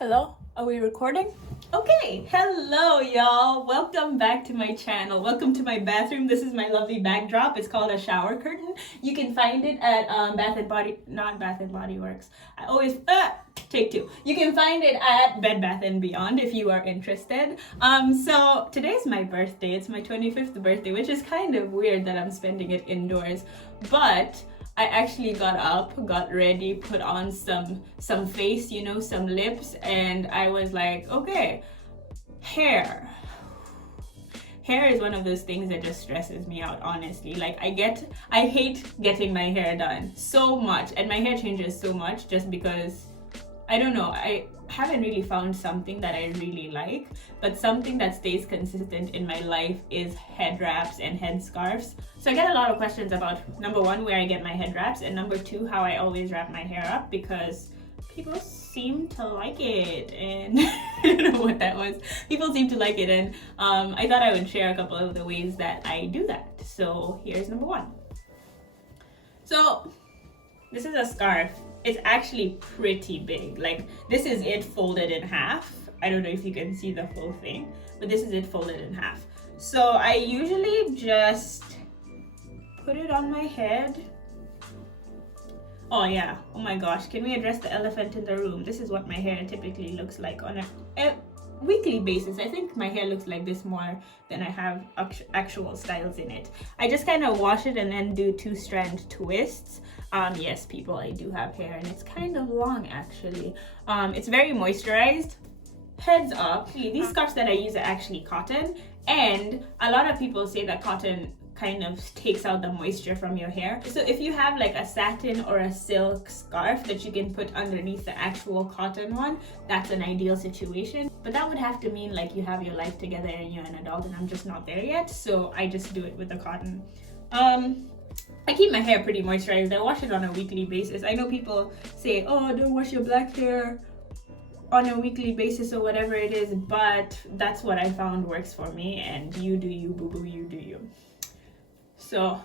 Hello, are we recording? Okay, hello y'all. Welcome back to my channel. Welcome to my bathroom. This is my lovely backdrop. It's called a shower curtain. You can find it at Bath and Body Works. I always take two. You can find it at Bed Bath and Beyond if you are interested. So today's my birthday. It's my 25th birthday, which is kind of weird that I'm spending it indoors, but I actually got up, got ready, put on some face, some lips, and I was like, okay, hair. Hair is one of those things that just stresses me out, honestly. Like I hate getting my hair done so much, and my hair changes so much just because, I don't know, I haven't really found something that I really like, but something that stays consistent in my life is head wraps and head scarves. So I get a lot of questions about, number one, where I get my head wraps, and number two, how I always wrap my hair up, because people seem to like it, and I don't know what that was. People seem to like it, and I thought I would share a couple of the ways that I do that. So here's number one. So this is a scarf. It's actually pretty big. Like, this is it folded in half. I don't know if you can see the full thing, but this is it folded in half. So I usually just put it on my head. Oh yeah, oh my gosh, can we address the elephant in the room? This is what my hair typically looks like on a weekly basis. I think my hair looks like this more than I have actual styles in it. I just kind of wash it and then do 2-strand twists. Yes, people, I do have hair, and it's kind of long actually. It's very moisturized. Heads up, these scarves that I use are actually cotton, and a lot of people say that cotton kind of takes out the moisture from your hair. So if you have like a satin or a silk scarf that you can put underneath the actual cotton one, that's an ideal situation. But that would have to mean like you have your life together and you're an adult, and I'm just not there yet, so I just do it with the cotton. I keep my hair pretty moisturized. I wash it on a weekly basis. I know people say, oh, don't wash your black hair on a weekly basis or whatever it is, but that's what I found works for me, and you do you, boo-boo, you do you. So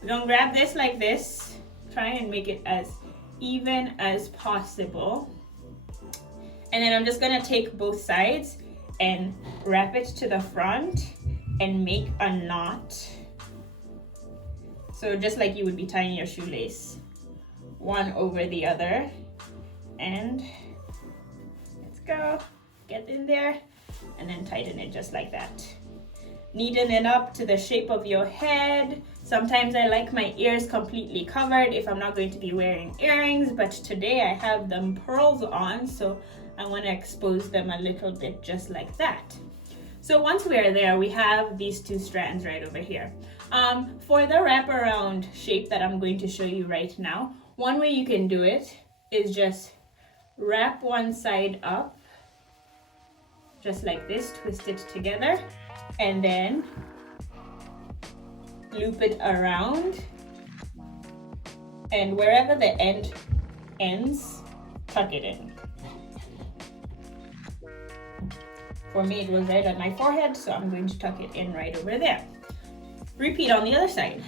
we're gonna grab this like this, try and make it as even as possible, and then I'm just gonna take both sides and wrap it to the front and make a knot. So just like you would be tying your shoelace, one over the other, and let's go, get in there, and then tighten it just like that. Neaten it up to the shape of your head. Sometimes I like my ears completely covered if I'm not going to be wearing earrings, but today I have them pearls on, so I want to expose them a little bit just like that. So once we're there, we have these 2 strands right over here. For the wraparound shape that I'm going to show you right now, one way you can do it is just wrap one side up, just like this, twist it together, and then loop it around, and wherever the end ends, tuck it in. For me, it was right on my forehead, so I'm going to tuck it in right over there. Repeat on the other side.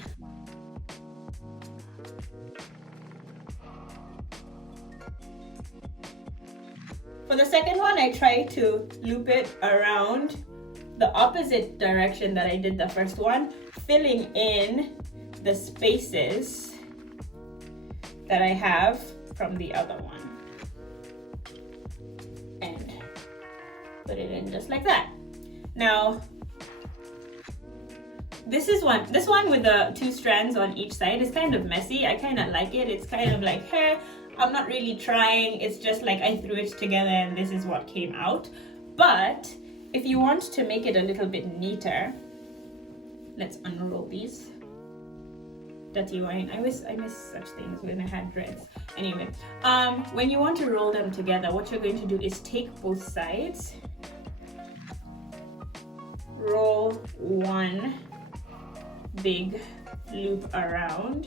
For the second one, I try to loop it around the opposite direction that I did the first one, filling in the spaces that I have from the other one. And put it in just like that. Now, this one with the 2 strands on each side is kind of messy. I kind of like it. It's kind of like hair. I'm not really trying. It's just like I threw it together and this is what came out. But if you want to make it a little bit neater, let's unroll these. Dirty wine. I miss such things when I had dreads. Anyway, when you want to roll them together, what you're going to do is take both sides, roll one big loop around,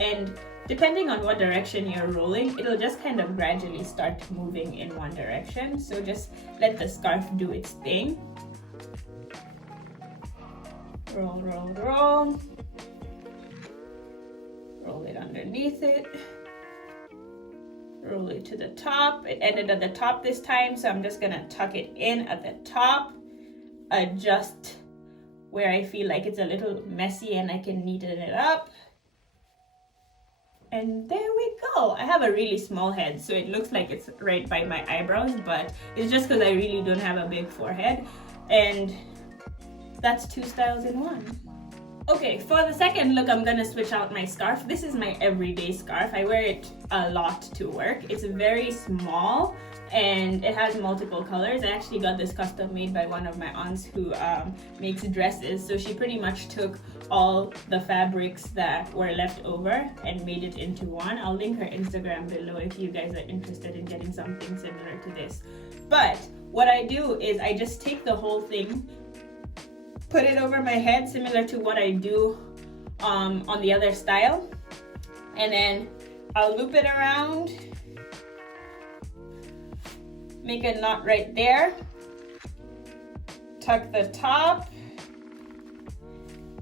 and depending on what direction you're rolling, it'll just kind of gradually start moving in one direction. So just let the scarf do its thing. Roll, roll, roll. Roll it underneath it. roll it to the top. It ended at the top this time, so I'm just gonna tuck it in at the top, adjust where I feel like it's a little messy and I can neaten it up. And there we go. I have a really small head, so it looks like it's right by my eyebrows, but it's just because I really don't have a big forehead. And that's 2 styles in one. Okay, for the second look, I'm gonna switch out my scarf. This is my everyday scarf. I wear it a lot to work. It's very small and it has multiple colors. I actually got this custom made by one of my aunts who makes dresses. So she pretty much took all the fabrics that were left over and made it into one. I'll link her Instagram below if you guys are interested in getting something similar to this. But what I do is I just take the whole thing, put it over my head similar to what I do on the other style, and then I'll loop it around, make a knot right there, tuck the top,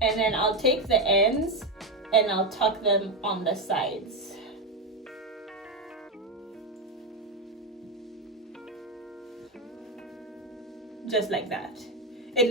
and then I'll take the ends and I'll tuck them on the sides. Just like that.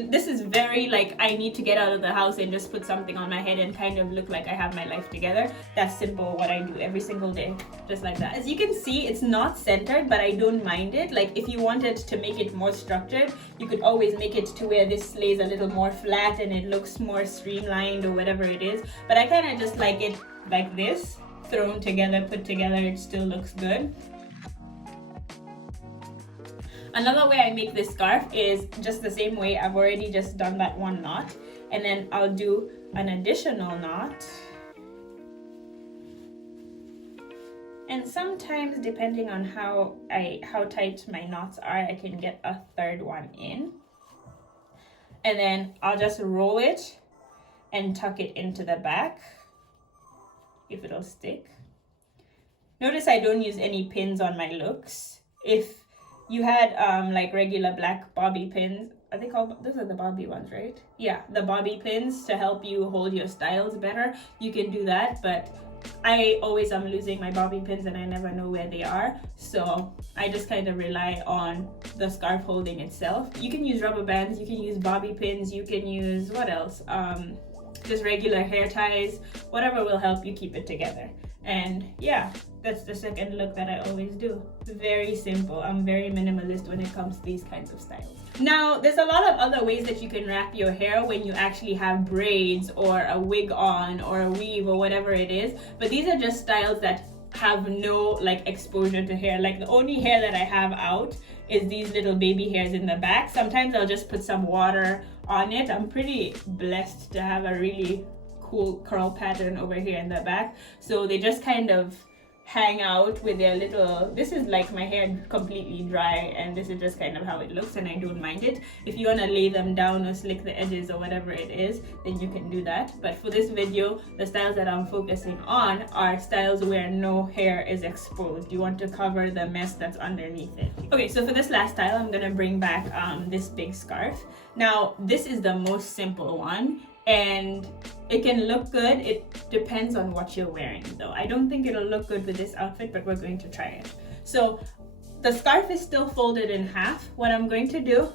This is very like, I need to get out of the house and just put something on my head and kind of look like I have my life together. That's simple what I do every single day, just like that. As you can see, it's not centered, but I don't mind it. Like if you wanted to make it more structured, you could always make it to where this lays a little more flat and it looks more streamlined or whatever it is. But I kind of just like it like this, thrown together, put together, it still looks good. Another way I make this scarf is just the same way. I've already just done that one knot, and then I'll do an additional knot. And sometimes, depending on how tight my knots are, I can get a third one in. And then I'll just roll it and tuck it into the back, if it'll stick. Notice I don't use any pins on my looks. If you had like regular black bobby pins, are they called, those are the bobby ones, right? Yeah, the bobby pins to help you hold your styles better, you can do that, but I always am losing my bobby pins and I never know where they are, so I just kind of rely on the scarf holding itself. You can use rubber bands, you can use bobby pins, you can use, what else, just regular hair ties, whatever will help you keep it together. And yeah, that's the second look that I always do. Very simple. I'm very minimalist when it comes to these kinds of styles. Now, there's a lot of other ways that you can wrap your hair when you actually have braids or a wig on or a weave or whatever it is. But these are just styles that have no like exposure to hair. Like the only hair that I have out is these little baby hairs in the back. Sometimes I'll just put some water on it. I'm pretty blessed to have a really cool curl pattern over here in the back, so they just kind of hang out with their little, this is like my hair completely dry and this is just kind of how it looks and I don't mind it. If you want to lay them down or slick the edges or whatever it is, then you can do that. But for this video, the styles that I'm focusing on are styles where no hair is exposed. You want to cover the mess that's underneath it. Okay, so for this last style, I'm gonna bring back this big scarf. Now, this is the most simple one, and it can look good. It depends on what you're wearing though. I don't think it'll look good with this outfit, but we're going to try it. So the scarf is still folded in half. What I'm going to do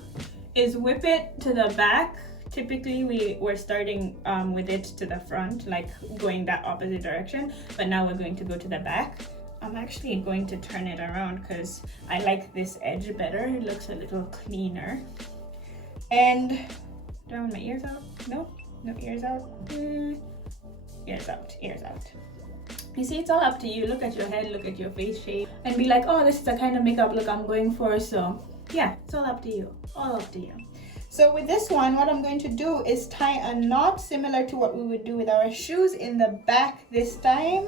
is whip it to the back. Typically we're starting with it to the front, like going that opposite direction, but now we're going to go to the back. I'm actually going to turn it around because I like this edge better. It looks a little cleaner. And do I want my ears out? No. No, ears out. Ears out, ears out. You see, it's all up to you. Look at your head, look at your face shape, and be like, oh, this is the kind of makeup look I'm going for. So yeah, it's all up to you, all up to you. So with this one, what I'm going to do is tie a knot similar to what we would do with our shoes in the back this time.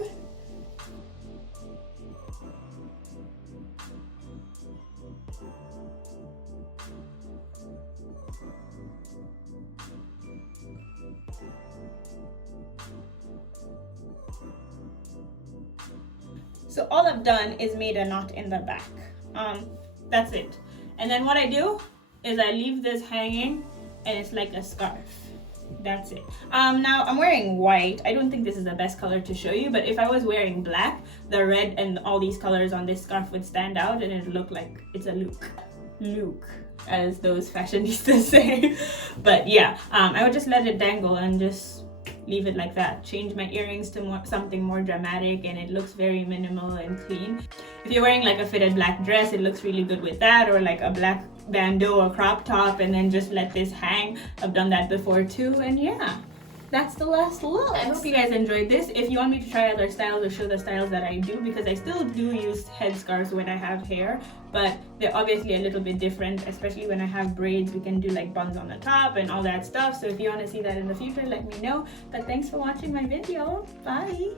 So all I've done is made a knot in the back. That's it. And then what I do is I leave this hanging and it's like a scarf. that's it. Now I'm wearing white. I don't think this is the best color to show you, but if I was wearing black, the red and all these colors on this scarf would stand out and it'd look like it's a Luke, as those fashionistas say. But yeah, I would just let it dangle and just leave it like that. Change my earrings to something more dramatic, and it looks very minimal and clean. If you're wearing like a fitted black dress, it looks really good with that, or like a black bandeau or crop top, and then just let this hang. I've done that before too, and yeah, that's the last look. I hope you guys enjoyed this. If you want me to try other styles or show the styles that I do, because I still do use headscarves when I have hair, but they're obviously a little bit different, especially when I have braids. We can do like buns on the top and all that stuff. So if you want to see that in the future, let me know. But thanks for watching my video. Bye.